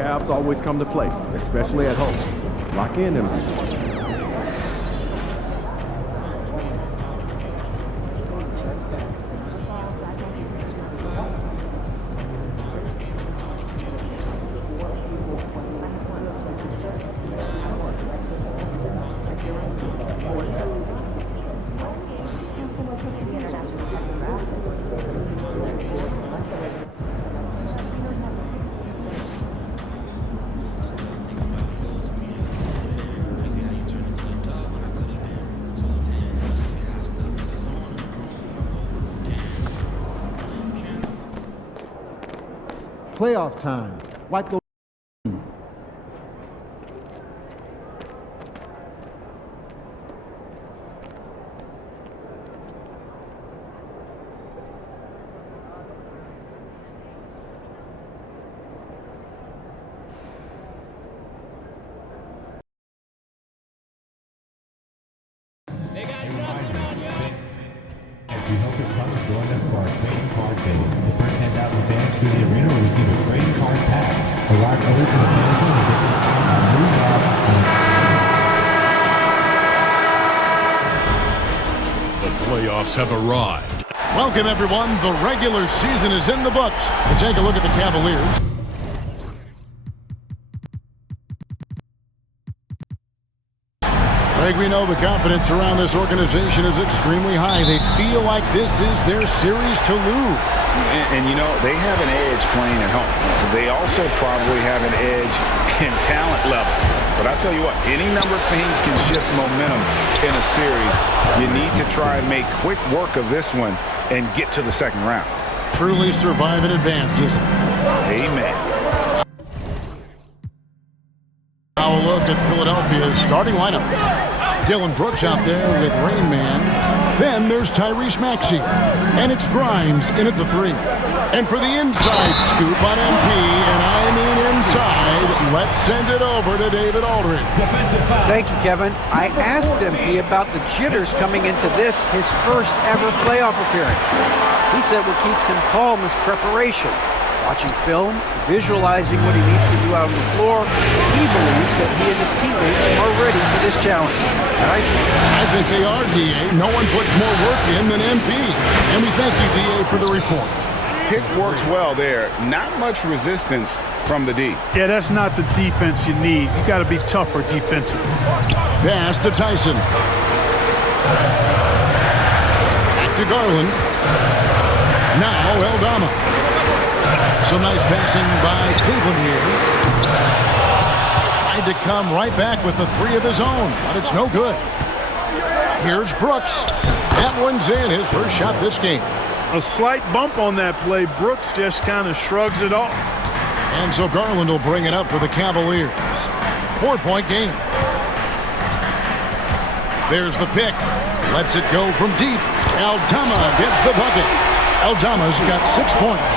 Cavs always come to play, especially at home. Lock in and playoff time. Wipe those. We hope it comes join us for our trading card day. The first handout will dance through the arena will receive a trading card pack. Arrive early to the management and get our new job. The playoffs have arrived. Welcome, everyone. The regular season is in the books. Let's take a look at the Cavaliers. Greg, we know the confidence around this organization is extremely high. They feel like this is their series to lose. And you know, they have an edge playing at home. They also probably have an edge in talent level. But I'll tell you what, any number of things can shift momentum in a series. You need to try and make quick work of this one and get to the second round. Truly survive and advance, isn't it? Amen. Now a look at Philadelphia's starting lineup. Dylan Brooks out there with Rain Man. Then there's Tyrese Maxey. And it's Grimes in at the 3. And for the inside scoop on MP, and I mean inside, let's send it over to David Aldridge. Thank you, Kevin. I asked MP about the jitters coming into this, his first ever playoff appearance. He said what keeps him calm is preparation. Watching film, visualizing what he needs to do out on the floor, he believes that he and his teammates are ready for this challenge. And I think they are, DA. No one puts more work in than MP. And we thank you, DA, for the report. Pick works well there. Not much resistance from the D. Yeah, that's not the defense you need. You got to be tougher defensively. Pass to Tyson. Back to Garland. Now Eldama. Some nice passing by Cleveland here. Tried to come right back with the 3 of his own, but it's no good. Here's Brooks. That one's in, his first shot this game. A slight bump on that play. Brooks just kind of shrugs it off. And so Garland will bring it up for the Cavaliers. 4-point game. There's the pick. Lets it go from deep. Aldama gets the bucket. Aldama's got 6 points.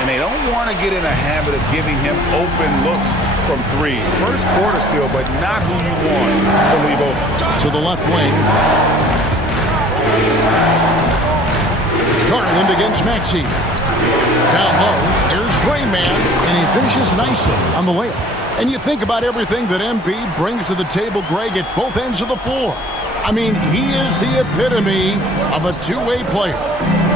And they don't want to get in a habit of giving him open looks from 3. First quarter still, but not who you want to leave open. To the left wing. Garland against Maxey. Down low, there's Rain Man, and he finishes nicely on the layup. And you think about everything that MP brings to the table, Greg, at both ends of the floor. I mean, he is the epitome of a two-way player.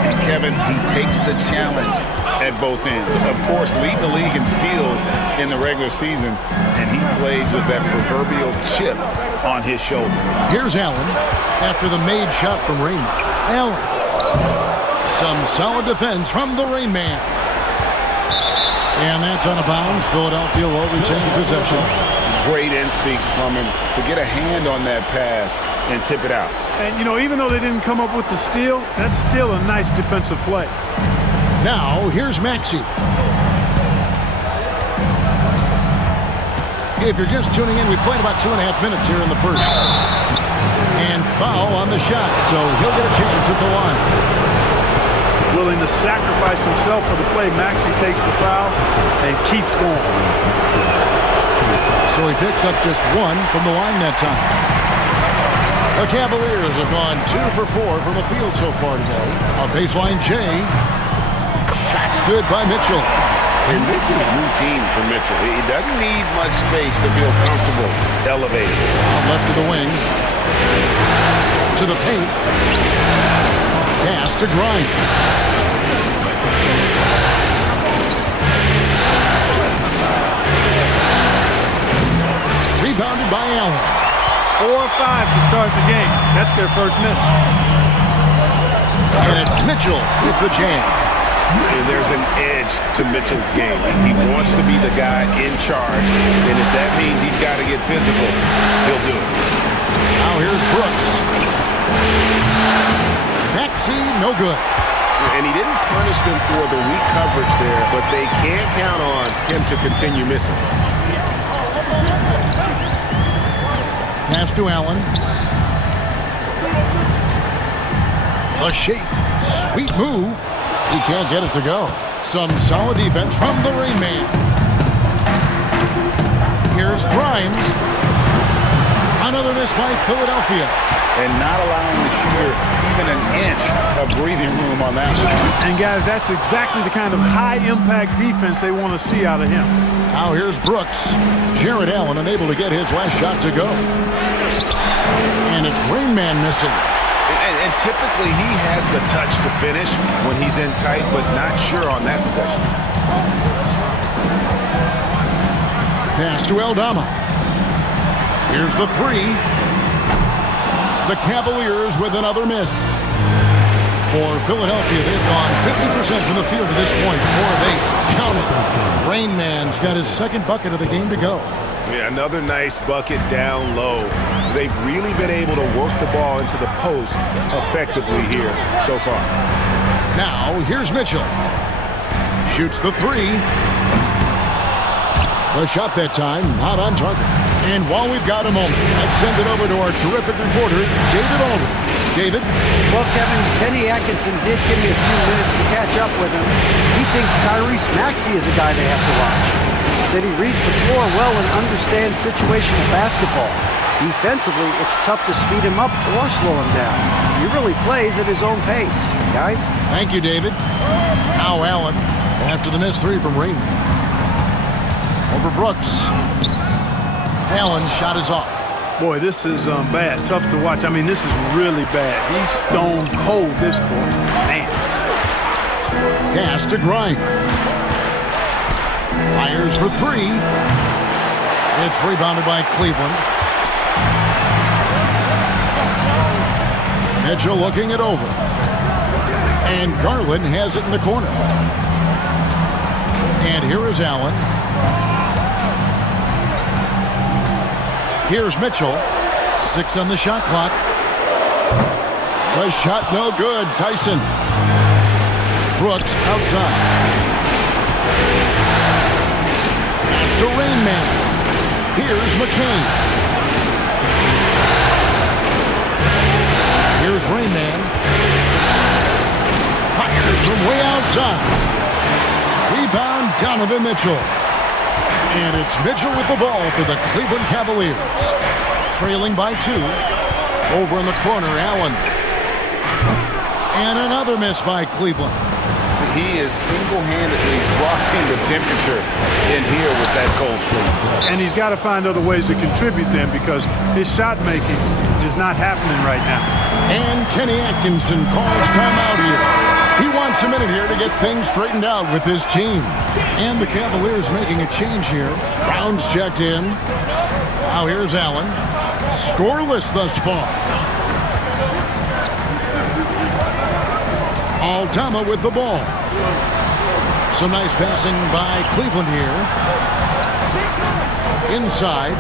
And Kevin, he takes the challenge at both ends. Of course, leading the league in steals in the regular season, and he plays with that proverbial chip on his shoulder. Here's Allen after the made shot from Rain Man. Allen. Some solid defense from the Rain Man. And that's out of bounds. Philadelphia will retain possession. Great instincts from him to get a hand on that pass and tip it out. And, you know, even though they didn't come up with the steal, that's still a nice defensive play. Now, here's Maxey. If you're just tuning in, we played about 2.5 minutes here in the first. And foul on the shot, so he'll get a chance at the line. Willing to sacrifice himself for the play. Maxey takes the foul and keeps going. So he picks up just 1 from the line that time. The Cavaliers have gone 2 for 4 from the field so far today. A baseline J. Shot's good by Mitchell. And this is routine for Mitchell. He doesn't need much space to feel comfortable elevated. Left of the wing. To the paint. Pass to Grimes. Rebounded by Allen. 4 or 5 to start the game. That's their first miss. And it's Mitchell with the jam. And there's an edge to Mitchell's game. He wants to be the guy in charge. And if that means he's got to get physical, he'll do it. Now here's Brooks. Maxey, no good. And he didn't punish them for the weak coverage there, but they can't count on him to continue missing. Pass to Allen. A shake. Sweet move. He can't get it to go. Some solid defense from the Rain Man. Here's Grimes. Another miss by Philadelphia. And not allowing the shooter even an inch of breathing room on that one. And, guys, that's exactly the kind of high-impact defense they want to see out of him. Now here's Brooks. Jared Allen unable to get his last shot to go. And it's Rain Man missing. And typically he has the touch to finish when he's in tight, but not sure on that possession. Pass to Aldama. Here's the three. The Cavaliers with another miss. For Philadelphia, they've gone 50% from the field to this point. 4 of 8. Count it. Rain Man's got his second bucket of the game to go. Yeah, another nice bucket down low. They've really been able to work the ball into the post effectively here so far. Now, here's Mitchell. Shoots the three. The shot that time, not on target. And while we've got a moment, let's send it over to our terrific reporter, David Aldridge. David? Well, Kevin, Kenny Atkinson did give me a few minutes to catch up with him. He thinks Tyrese Maxey is a guy they have to watch. He said he reads the floor well and understands situational basketball. Defensively, it's tough to speed him up or slow him down. He really plays at his own pace. Guys? Thank you, David. Now Allen, after the missed three from Rain. Over Brooks. Allen's shot is off. Boy, this is bad. Tough to watch. I mean, this is really bad. He's stone cold this quarter. Man. Pass to Grimes. Fires for three. It's rebounded by Cleveland. Mitchell looking it over. And Garland has it in the corner. And here is Allen. Here's Mitchell. 6 on the shot clock. The shot no good. Tyson. Brooks outside. Pass to Rain Man. Here's McCain. Here's Rain Man. Fires from way outside. Rebound, Donovan Mitchell. And it's Mitchell with the ball for the Cleveland Cavaliers. Trailing by 2. Over in the corner, Allen. And another miss by Cleveland. He is single-handedly dropping the temperature in here with that cold streak. And he's got to find other ways to contribute then because his shot making is not happening right now. And Kenny Atkinson calls timeout here. He wants a minute here to get things straightened out with his team. And the Cavaliers making a change here. Brown's checked in. Now here's Allen. Scoreless thus far. Aldama with the ball. Some nice passing by Cleveland here. Inside.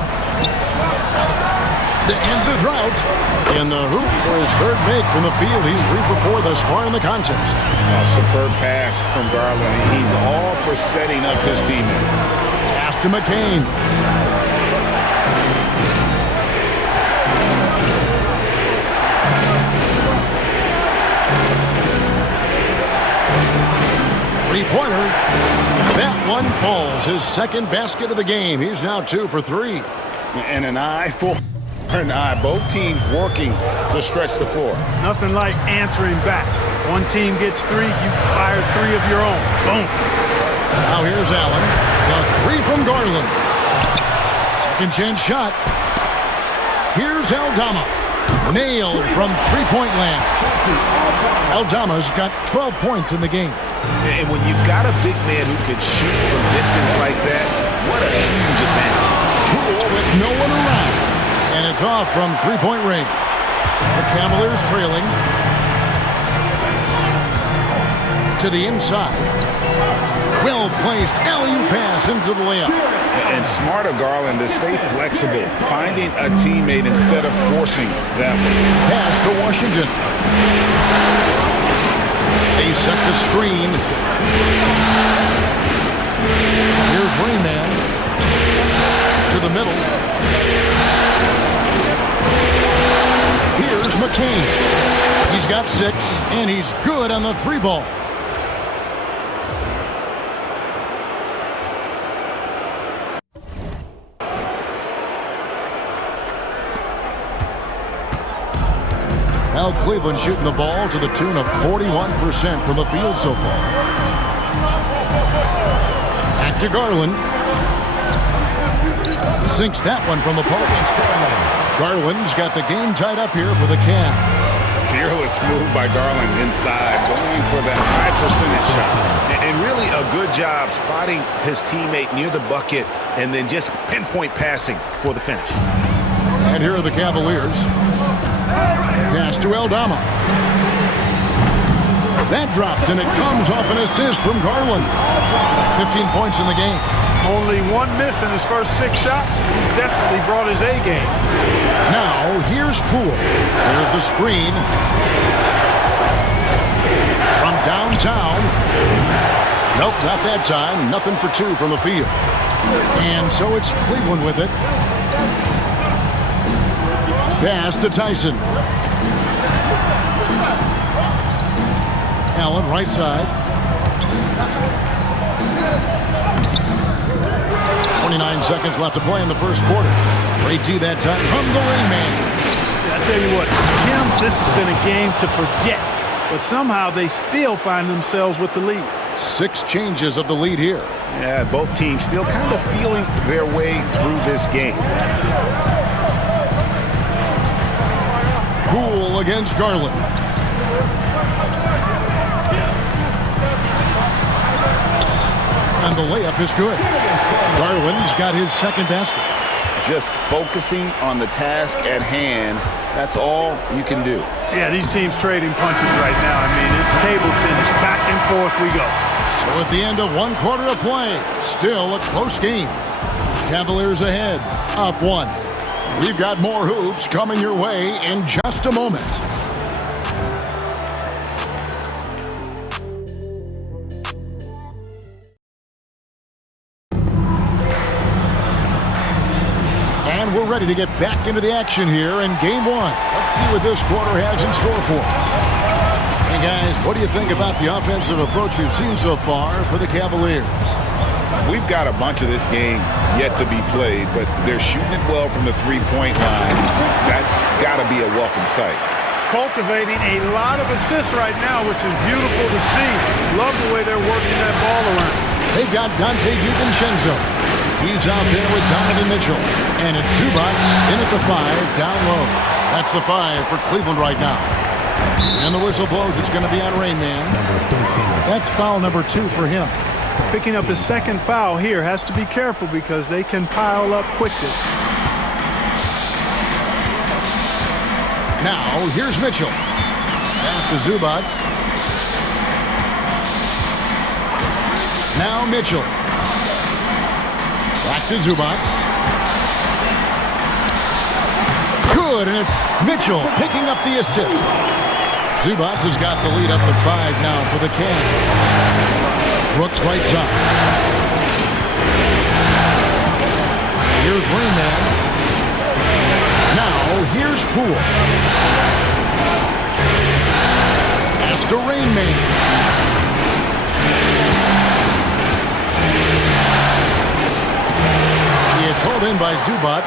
To end the drought. In the hoop for his third make from the field. He's 3 for 4 thus far in the contest. A superb pass from Garland. He's all for setting up his teammate. Pass to McCain. Three-pointer. That one falls. His second basket of the game. He's now 2 for 3. And an eye for an eye. Both teams working to stretch the floor. Nothing like answering back. One team gets 3, you fire 3 of your own. Boom. Now here's Allen. The three from Garland. Second chance shot. Here's Aldama. Nailed from three-point land. Aldama's got 12 points in the game. And when you've got a big man who can shoot from distance like that, what a huge advantage. Poole with no one around. And it's off from three-point range. The Cavaliers trailing. To the inside. Well-placed alley-oop pass into the layup. And smart of Garland to stay flexible, finding a teammate instead of forcing that one. Pass to Washington. They set the screen. Here's Rainman. To the middle. Here's McCain. He's got 6, and he's good on the three ball. Now Cleveland shooting the ball to the tune of 41% from the field so far. Back to Garland. Sinks that one from the post. Garland's got the game tied up here for the Cavs. Fearless move by Garland inside, going for that high percentage shot. And really a good job spotting his teammate near the bucket and then just pinpoint passing for the finish. And here are the Cavaliers. Pass to Aldama. That drops, and it comes off an assist from Garland. 15 points in the game. Only one miss in his first 6 shots. He's definitely brought his A game. Now, here's Poole. There's the screen. From downtown. Nope, not that time. Nothing for 2 from the field. And so it's Cleveland with it. Pass to Tyson. Allen, right side. 29 seconds left to play in the first quarter. Great D that time from the Rain Man. I tell you what, for him, this has been a game to forget. But somehow they still find themselves with the lead. 6 changes of the lead here. Yeah, both teams still kind of feeling their way through this game. Poole against Garland. And the layup is good. Garland's got his second basket. Just focusing on the task at hand, that's all you can do. Yeah, these teams trading punches right now. I mean, it's table tennis. Back and forth we go. So at the end of 1 quarter of play, still a close game. Cavaliers ahead, up 1. We've got more hoops coming your way in just a moment. And we're ready to get back into the action here in Game 1. Let's see what this quarter has in store for us. Hey guys, what do you think about the offensive approach we've seen so far for the Cavaliers? We've got a bunch of this game yet to be played, but they're shooting it well from the three-point line. That's got to be a welcome sight. Cultivating a lot of assists right now, which is beautiful to see. Love the way they're working that ball around. They've got Dante DiVincenzo. He's out there with Donovan Mitchell. And it's Zubac in at the 5, down low. That's the 5 for Cleveland right now. And the whistle blows. It's going to be on Rain Man. That's foul number 2 for him. Picking up his second foul here, has to be careful because they can pile up quickly. Now, here's Mitchell. Pass to Zubac. Now Mitchell. Back to Zubac. Good, and it's Mitchell picking up the assist. Zubac has got the lead up to 5 now for the Cavs. Brooks right side. Here's Rainman. Now, here's Poole. Pass to Rainman. It's hauled in by Zubac.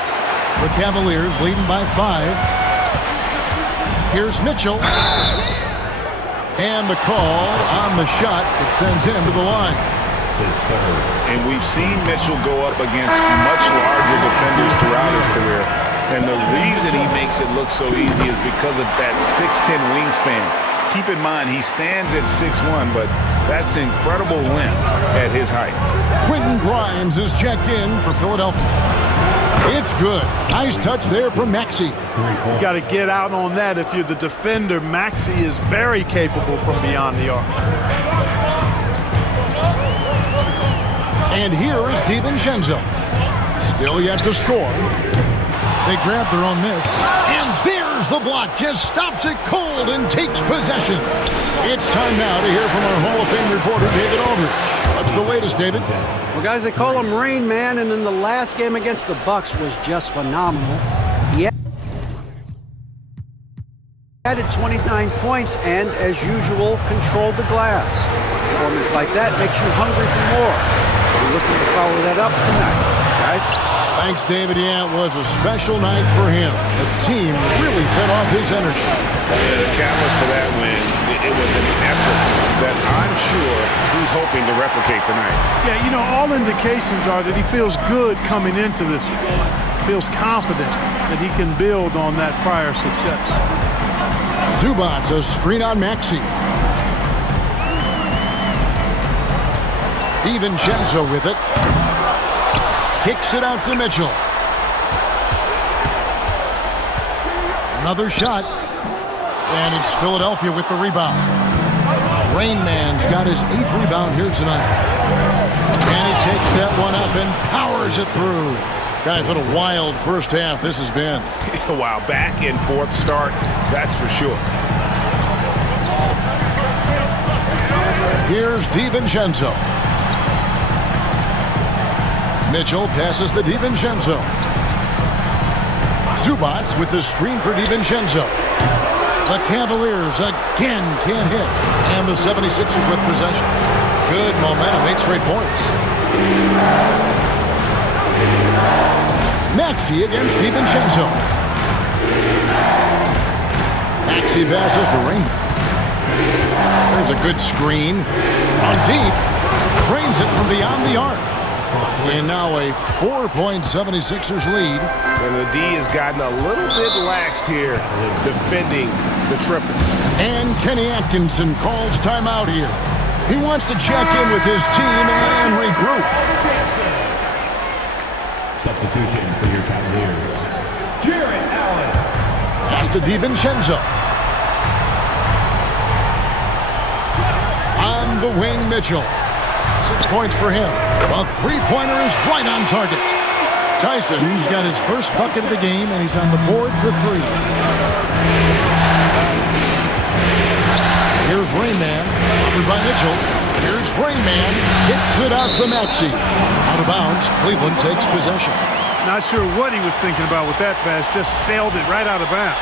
The Cavaliers leading by 5. Here's Mitchell. And the call on the shot that sends him to the line. his third. And we've seen Mitchell go up against much larger defenders throughout his career. And the reason he makes it look so easy is because of that 6'10" wingspan. Keep in mind, he stands at 6'1", but that's incredible length at his height. Quentin Grimes is checked in for Philadelphia. It's good. Nice touch there from Maxey. You got to get out on that if you're the defender. Maxey is very capable from beyond the arc. And here is DiVincenzo. Still yet to score. They grab their own miss. And there's the block. Just stops it cold and takes possession. It's time now to hear from our Hall of Fame reporter, David Aldridge. What's the latest, David? Well, guys, they call him Rain Man, and in the last game against the Bucks was just phenomenal. He added 29 points and, as usual, controlled the glass. A performance like that makes you hungry for more. We're looking to follow that up tonight, guys. Thanks, David. Yeah, it was a special night for him. The team really fed off his energy. Yeah, the catalyst for that win, it was an effort that I'm sure he's hoping to replicate tonight. Yeah, you know, all indications are that he feels good coming into this. Feels confident that he can build on that prior success. Zubac, a screen on Maxey. DiVincenzo with it. Kicks it out to Mitchell. Another shot. And it's Philadelphia with the rebound. Rain Man's got his 8th rebound here tonight. And he takes that one up and powers it through. Guys, what a wild first half this has been. Wow, back and forth start, that's for sure. Here's DiVincenzo. Mitchell passes to DiVincenzo. Zubac with the screen for DiVincenzo. The Cavaliers again can't hit. And the 76ers with possession. Good momentum, 8 straight points. Maxey against DiVincenzo. Maxey passes to Rain. There's a good screen. On deep. Trains it from beyond the arc. And now a 4-point 76ers lead. And the D has gotten a little bit laxed here defending the triple. And Kenny Atkinson calls timeout here. He wants to check in with his team and regroup. Substitution for your Cavaliers, Jarrett Allen. Pass to DiVincenzo. On the wing, Mitchell. 6 points for him. A 3-pointer is right on target. Tyson's got his first bucket of the game, and he's on the board for 3. Here's Rain Man, covered by Mitchell. Here's Rain Man, kicks it out to Maxey. Out of bounds, Cleveland takes possession. Not sure what he was thinking about with that pass. Just sailed it right out of bounds.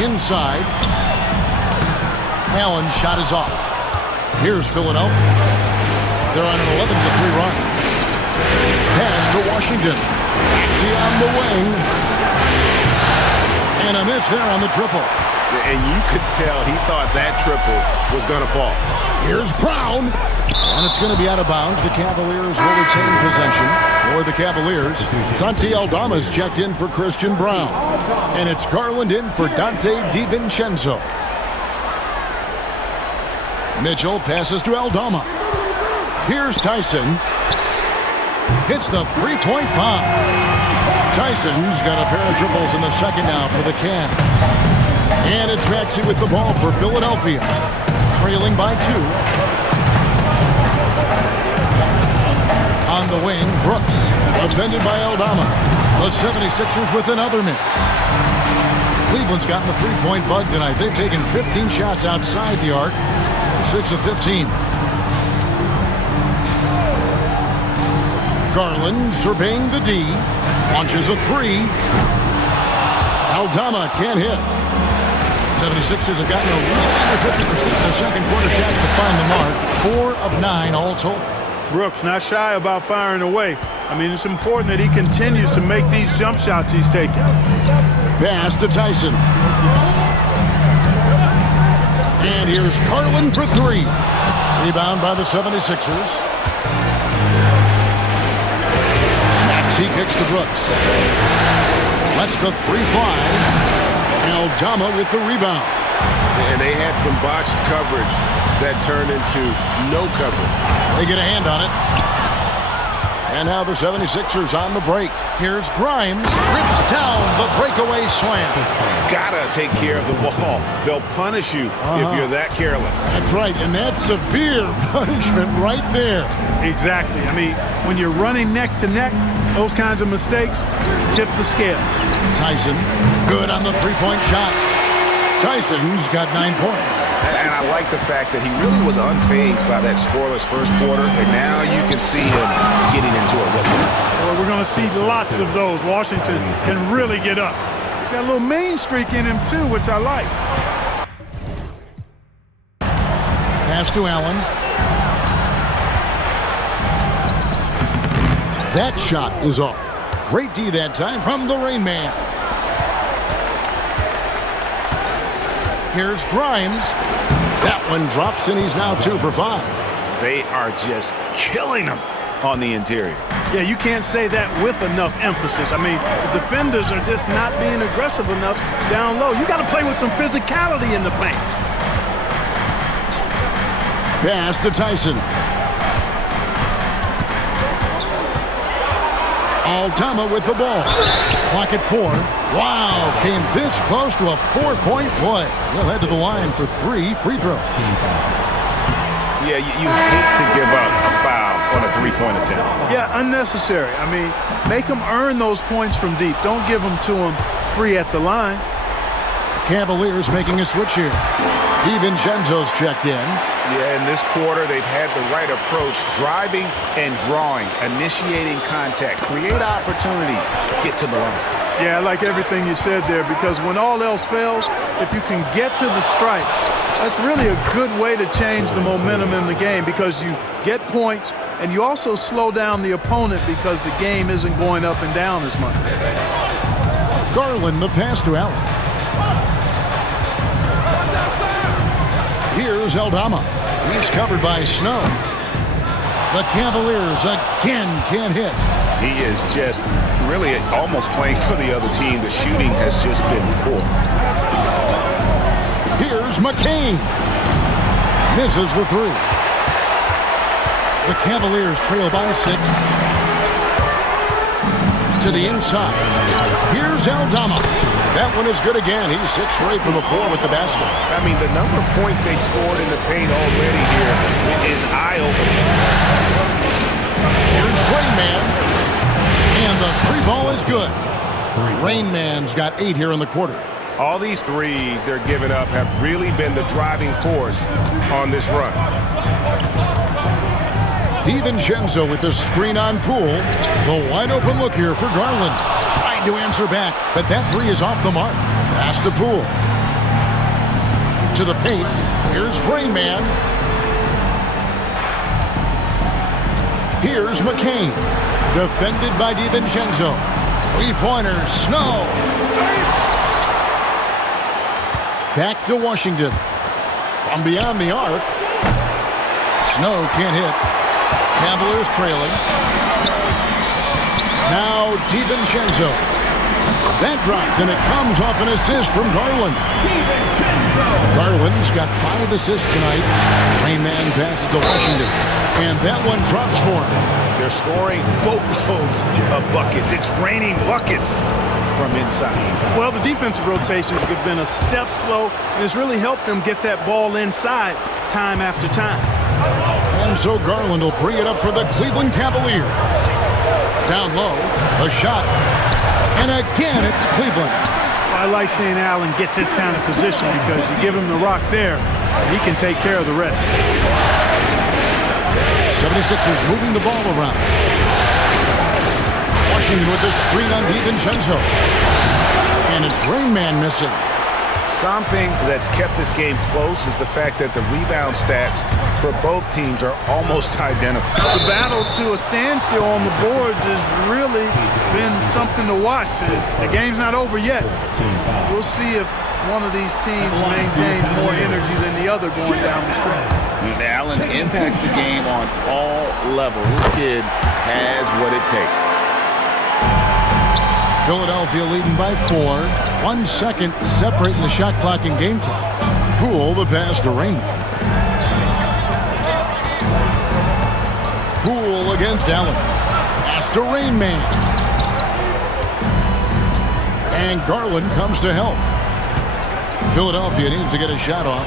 Inside. Allen's shot is off. Here's Philadelphia. They're on an 11-3 run. Pass to Washington. Maxey on the wing. And a miss there on the triple. And you could tell he thought that triple was going to fall. Here's Brown. And it's going to be out of bounds. The Cavaliers will retain possession. For the Cavaliers, Santi Aldama's checked in for Christian Brown. And it's Garland in for Dante DiVincenzo. Mitchell passes to Aldama. Here's Tyson. Hits the 3-point bomb. Tyson's got a pair of triples in the second now for the Cavs. And it's Maxey with the ball for Philadelphia. Trailing by 2. On the wing, Brooks. Defended by Aldama. The 76ers with another miss. Cleveland's gotten the 3-point bug tonight. They've taken 15 shots outside the arc. 6 of 15. Garland surveying the D. Launches a 3. Aldama can't hit. 76ers have gotten a little under 50% in the second quarter shots to find the mark. 4 of 9 all told. Brooks not shy about firing away. I mean, it's important that he continues to make these jump shots he's taking. Pass to Tyson. And And here's Garland for three. Rebound by the 76ers. Maxey kicks to Brooks. Lets the three fly. Aldama with the rebound. And they had some botched coverage that turned into no coverage. They get a hand on it. And now the 76ers on the break. Here's Grimes. Rips down the breakaway slam. Gotta take care of the ball. They'll punish you if you're that careless. That's right, and that's severe punishment right there. Exactly. I mean, when you're running neck to neck, those kinds of mistakes tip the scale. Tyson, good on the three-point shot. Tyson's got 9 points. And I like the fact that he really was unfazed by that scoreless first quarter, and now you can see him getting into a rhythm. Well, we're going to see lots of those. Washington can really get up. He's got a little mean streak in him, too, which I like. Pass to Allen. That shot is off. Great D that time from the Rain Man. Here's Grimes. That one drops, and he's now 2 for 5. They are just killing him on the interior. Yeah, you can't say that with enough emphasis. I mean, the defenders are just not being aggressive enough down low. You got to play with some physicality in the paint. Pass to Tyson. Aldama with the ball. Clock at 4. Wow, came this close to a 4-point play. He'll head to the line for 3 free throws. Yeah, you hate to give up a foul on a three-point attempt. Yeah, unnecessary. I mean, make them earn those points from deep. Don't give them to them free at the line. Cavaliers making a switch here. DiVincenzo's checked in. Yeah, in this quarter, they've had the right approach, driving and drawing, initiating contact, create opportunities, get to the line. Yeah, I like everything you said there, because when all else fails, if you can get to the stripe, that's really a good way to change the momentum in the game, because you get points and you also slow down the opponent because the game isn't going up and down as much. Garland, the pass to Allen. Here's Aldama. He's covered by Snow. The Cavaliers again can't hit. He is just really almost playing for the other team. The shooting has just been poor. Here's McCain. Misses the 3. The Cavaliers trail by 6. To the inside. Here's Aldama. That one is good again. He's 6 for 8 from the floor with the basket. I mean, the number of points they've scored in the paint already here is eye-opening. Here's Rain Man. And the 3 ball is good. Rain Man's got 8 here in the quarter. All these threes they're giving up have really been the driving force on this run. DiVincenzo with the screen on Poole. The wide open look here for Garland. Tried to answer back, but that 3 is off the mark. Pass to Poole. To the paint. Here's Rain Man. Here's McCain. Defended by DiVincenzo. 3-pointers. Snow. Back to Washington. From beyond the arc. Snow can't hit. Cavaliers trailing. Now DiVincenzo. That drops, and it comes off an assist from Garland. Garland's got 5 assists tonight. Rain Man passes to Washington. And that one drops for him. They're scoring boatloads of buckets. It's raining buckets from inside. Well, the defensive rotations have been a step slow, and it's really helped them get that ball inside time after time. And so Garland will bring it up for the Cleveland Cavaliers. Down low, a shot. And again, it's Cleveland. I like seeing Allen get this kind of position, because you give him the rock there, and he can take care of the rest. 76ers moving the ball around. Washington with the screen on DiVincenzo. And it's Rain Man missing. Something that's kept this game close is the fact that the rebound stats for both teams are almost identical. The battle to a standstill on the boards has really been something to watch. The game's not over yet. We'll see if one of these teams maintains more energy than the other. other going down the stretch. And Allen impacts the game on all levels. This kid has what it takes. Philadelphia leading by 4. 1 second separating the shot clock and game clock. Poole, the pass to Rainman. Poole against Allen. Pass to Rainman. And Garland comes to help. Philadelphia needs to get a shot off.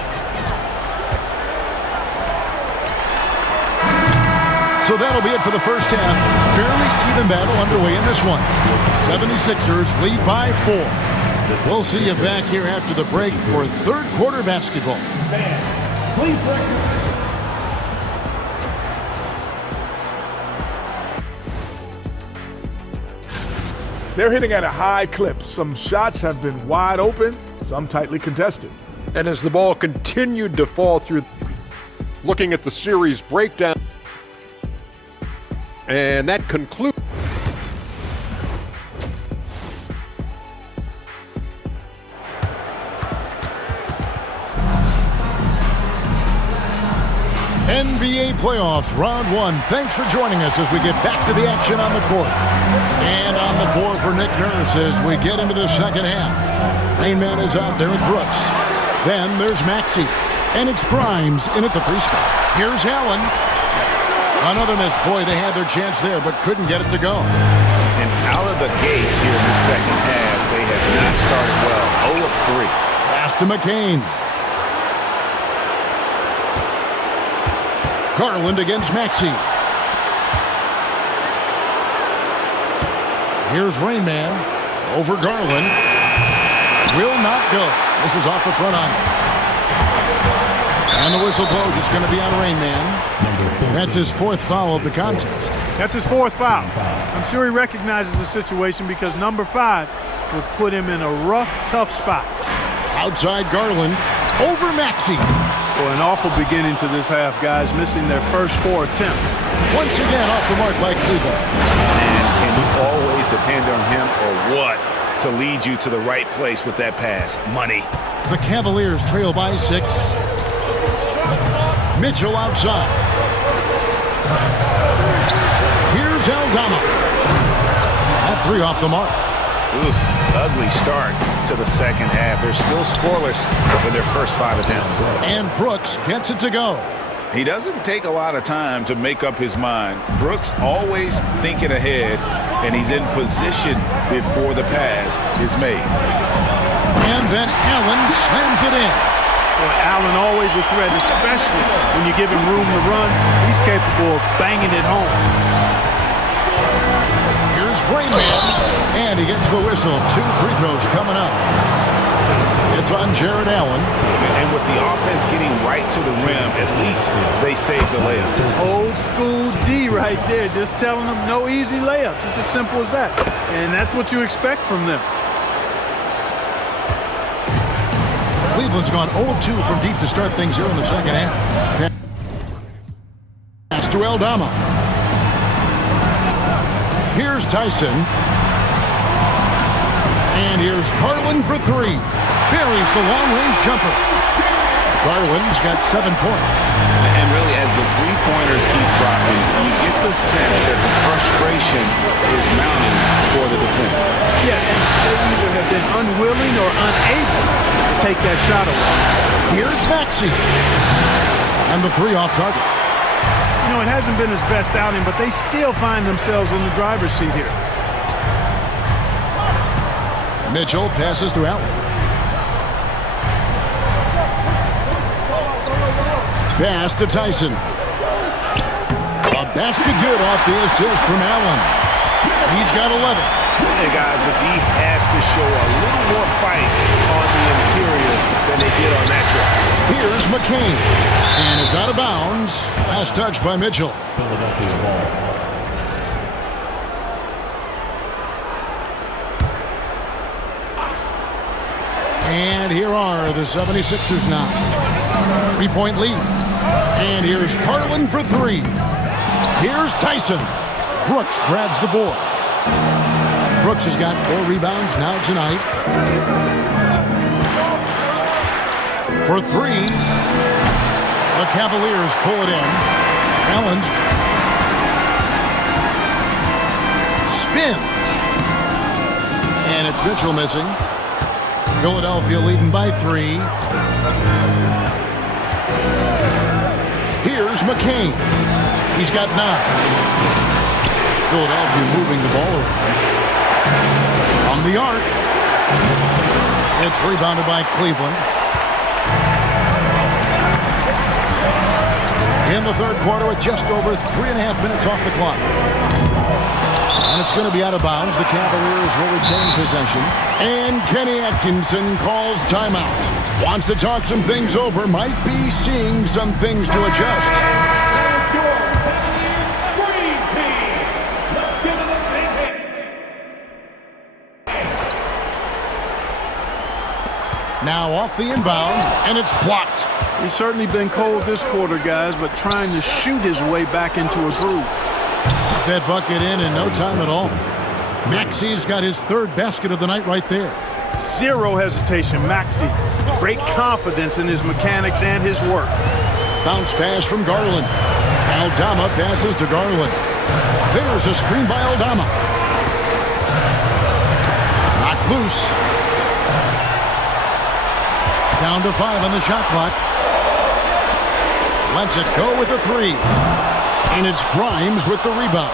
So that'll be it for the first half. Fairly even battle underway in this one. 76ers lead by 4. We'll see you back here after the break for third quarter basketball. They're hitting at a high clip. Some shots have been wide open, some tightly contested. And as the ball continued to fall through, looking at the series breakdown, and that concludes. NBA playoffs, round 1. Thanks for joining us as we get back to the action on the court. And on the floor for Nick Nurse as we get into the second half. Rainman is out there with Brooks. Then there's Maxey. And it's Grimes in at the 3 spot. Here's Allen. Another miss. Boy, they had their chance there, but couldn't get it to go. And out of the gates here in the second half, they have not started well. 0 of 3. Pass to McCain. Garland against Maxey. Here's Rainman over Garland. Will not go. This is off the front iron. And the whistle blows. It's going to be on Rainman. That's his 4th foul of the contest. That's his 4th foul. I'm sure he recognizes the situation because number 5 would put him in a rough, tough spot. Outside Garland over Maxey. Well, an awful beginning to this half, guys, missing their first 4 attempts. Once again off the mark by Cleveland. And can you always depend on him or what to lead you to the right place with that pass? Money. The Cavaliers trail by 6. Mitchell outside. Here's Aldama. That 3 off the mark. Oof, ugly start to the second half. They're still scoreless in their first 5 attempts. And Brooks gets it to go. He doesn't take a lot of time to make up his mind. Brooks always thinking ahead, and he's in position before the pass is made. And then Allen slams it in. Boy, Allen always a threat, especially when you give him room to run. He's capable of banging it home. Here's Rainman, and he gets the whistle. 2 free throws coming up. It's on Jared Allen. And with the offense getting right to the rim, at least they saved the layup. Old school D right there, just telling them no easy layups. It's as simple as that. And that's what you expect from them. Cleveland's gone 0-2 from deep to start things here in the second half. Pass to Aldama. Here's Tyson. And here's Garland for 3. Buries the long-range jumper. Garland's got 7 points. And really, as the three-pointers keep dropping, you get the sense that the frustration is mounting for the defense. Yeah, and they either have been unwilling or unable to take that shot away. Here's Maxey. And the 3 off target. You know, it hasn't been his best outing, but they still find themselves in the driver's seat here. Mitchell passes to Allen. Pass to Tyson. A basket good off the assist from Allen. He's got 11. Hey, guys, the D has to show a little more fight on the interior than they did on that trip. Here's McCain. And it's out of bounds. Last touch by Mitchell. Philadelphia ball. And here are the 76ers now. 3-point lead. And here's Garland for 3. Here's Tyson. Brooks grabs the board. Brooks has got 4 rebounds now tonight. For 3. The Cavaliers pull it in. Allen spins. And it's Mitchell missing. Philadelphia leading by 3. Here's McCain. He's got 9. Philadelphia moving the ball around. From the arc. It's rebounded by Cleveland. In the third quarter with just over 3.5 minutes off the clock. And it's going to be out of bounds. The Cavaliers will retain possession. And Kenny Atkinson calls timeout. Wants to talk some things over. Might be seeing some things to adjust. Now off the inbound, and it's blocked. He's certainly been cold this quarter, guys, but trying to shoot his way back into a groove. That bucket in no time at all. Maxi's got his 3rd basket of the night right there. Zero hesitation, Maxi. Great confidence in his mechanics and his work. Bounce pass from Garland. Aldama passes to Garland. There's a screen by Aldama. Knocked loose. Down to 5 on the shot clock. Lets it go with a 3. And it's Grimes with the rebound.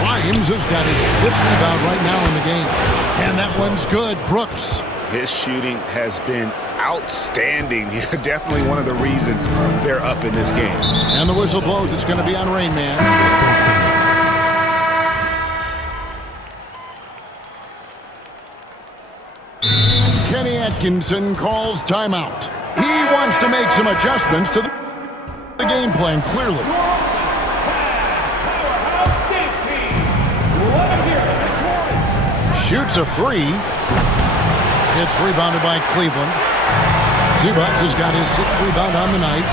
Grimes has got his 5th rebound right now in the game. And that one's good. Brooks. His shooting has been outstanding. Definitely one of the reasons they're up in this game. And the whistle blows. It's going to be on Rain Man. Kenny Atkinson calls timeout. He wants to make some adjustments to the game plan, clearly. Shoots a 3. It's rebounded by Cleveland. Zubac has got his 6th rebound on the night.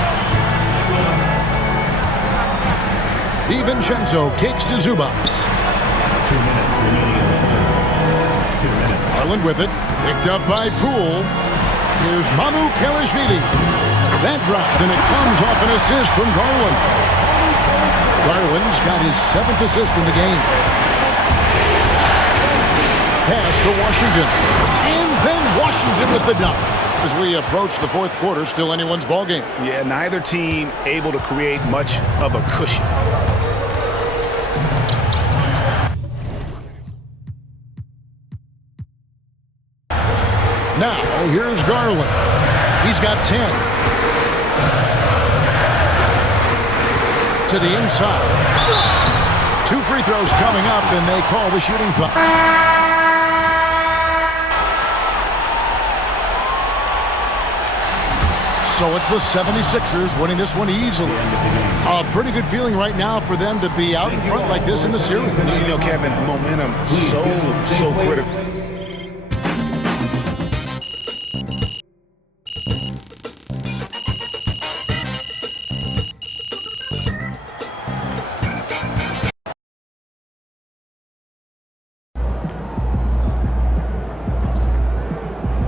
DiVincenzo kicks to Zubac. 2 minutes remaining. 2 minutes. Garland with it. Picked up by Poole. Here's Mamukelashvili. That drops, and it comes off an assist from Garland. Garland's got his 7th assist in the game. Pass to Washington. And then Washington with the dunk. As we approach the 4th quarter, still anyone's ballgame. Yeah, neither team able to create much of a cushion. Now, here's Garland. He's got 10. To the inside. 2 free throws coming up, and they call the shooting foul. So it's the 76ers winning this one easily. A pretty good feeling right now for them to be out in front like this in the series. You know, Kevin, momentum so critical.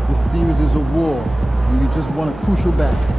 This series is a war. You just want a crucial battle.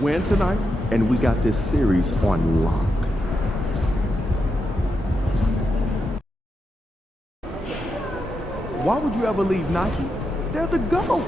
Win tonight, and we got this series on lock. Why would you ever leave Nike? They're the GOAT.